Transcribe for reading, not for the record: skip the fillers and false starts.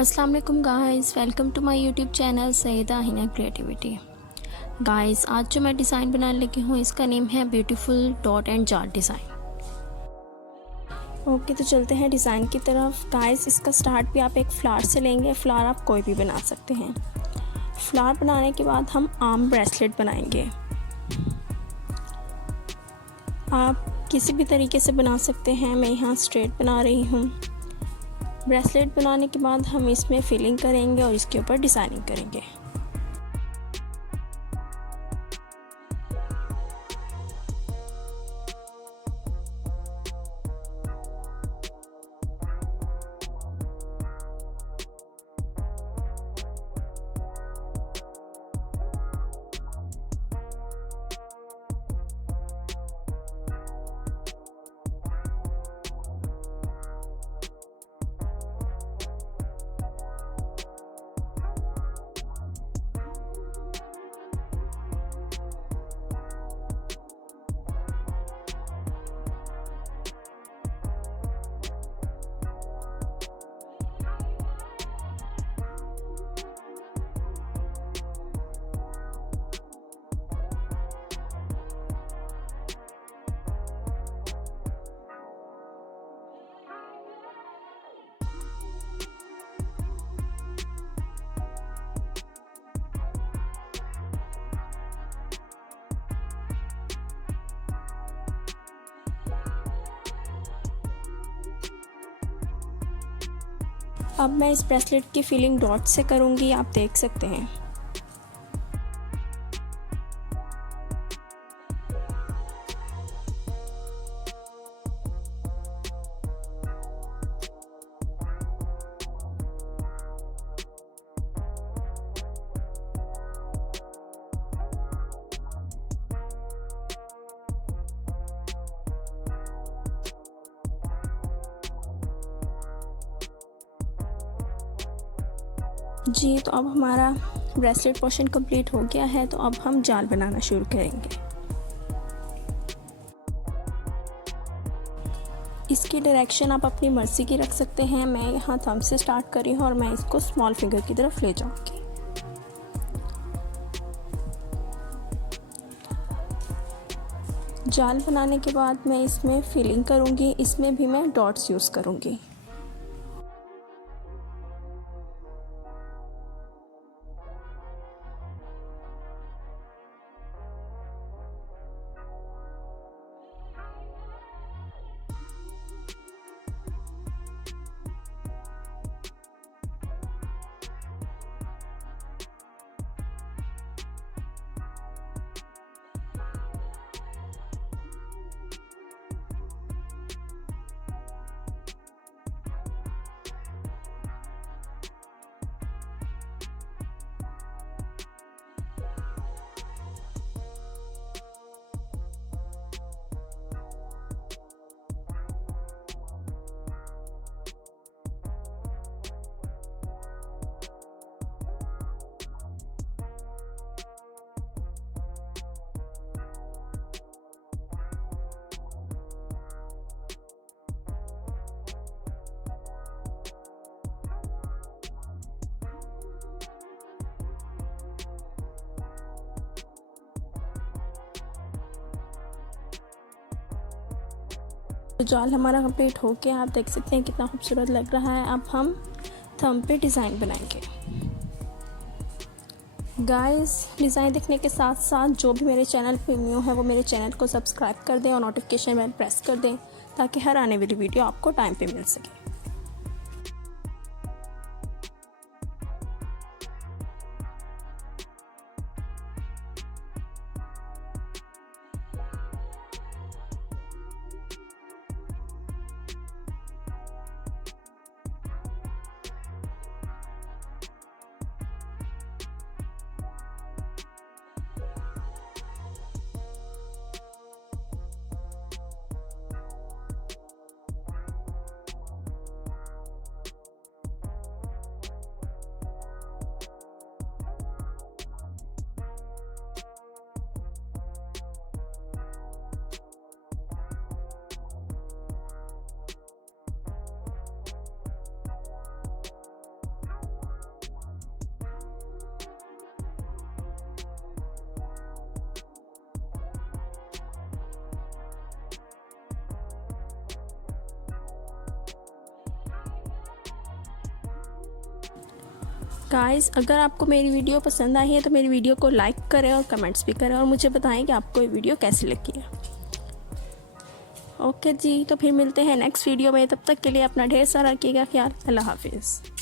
अस्सलाम वालेकुम guys, welcome to my YouTube channel Saeeda Hina creativity. Guys, आज जो मैं डिज़ाइन बनाने लगी हूँ इसका नेम है ब्यूटीफुल डॉट एंड जाल डिज़ाइन। ओके, तो चलते हैं डिज़ाइन की तरफ। गाइस, इसका स्टार्ट भी आप एक फ्लावर से लेंगे। फ्लावर आप कोई भी बना सकते हैं। फ्लावर बनाने के बाद हम आर्म ब्रेसलेट बनाएंगे। आप किसी भी तरीके से बना सकते हैं, मैं यहाँ स्ट्रेट बना रही हूँ। ब्रेसलेट बनाने के बाद हम इसमें फिलिंग करेंगे और इसके ऊपर डिज़ाइनिंग करेंगे। अब मैं इस ब्रेसलेट की फिलिंग डॉट से करूँगी, आप देख सकते हैं। जी, तो अब हमारा ब्रेसलेट पोर्शन कंप्लीट हो गया है, तो अब हम जाल बनाना शुरू करेंगे। इसकी डायरेक्शन आप अपनी मर्ज़ी की रख सकते हैं। मैं यहाँ थंब से स्टार्ट कर रही हूँ और मैं इसको स्मॉल फिंगर की तरफ ले जाऊँगी। जाल बनाने के बाद मैं इसमें फिलिंग करूँगी। इसमें भी मैं डॉट्स यूज़ करूँगी। तो जाल हमारा कंप्लीट हो गया, आप देख सकते हैं कितना खूबसूरत लग रहा है। अब हम थंब पे डिज़ाइन बनाएंगे। गाइस, डिज़ाइन देखने के साथ साथ जो भी मेरे चैनल पे न्यू है वो मेरे चैनल को सब्सक्राइब कर दें और नोटिफिकेशन बेल प्रेस कर दें ताकि हर आने वाली वीडियो आपको टाइम पे मिल सके। गाइस, अगर आपको मेरी वीडियो पसंद आई है तो मेरी वीडियो को लाइक करें और कमेंट्स भी करें और मुझे बताएं कि आपको ये वीडियो कैसी लगी है। ओके जी, तो फिर मिलते हैं नेक्स्ट वीडियो में। तब तक के लिए अपना ढेर सारा रखिएगा ख्याल। अल्लाह हाफिज़।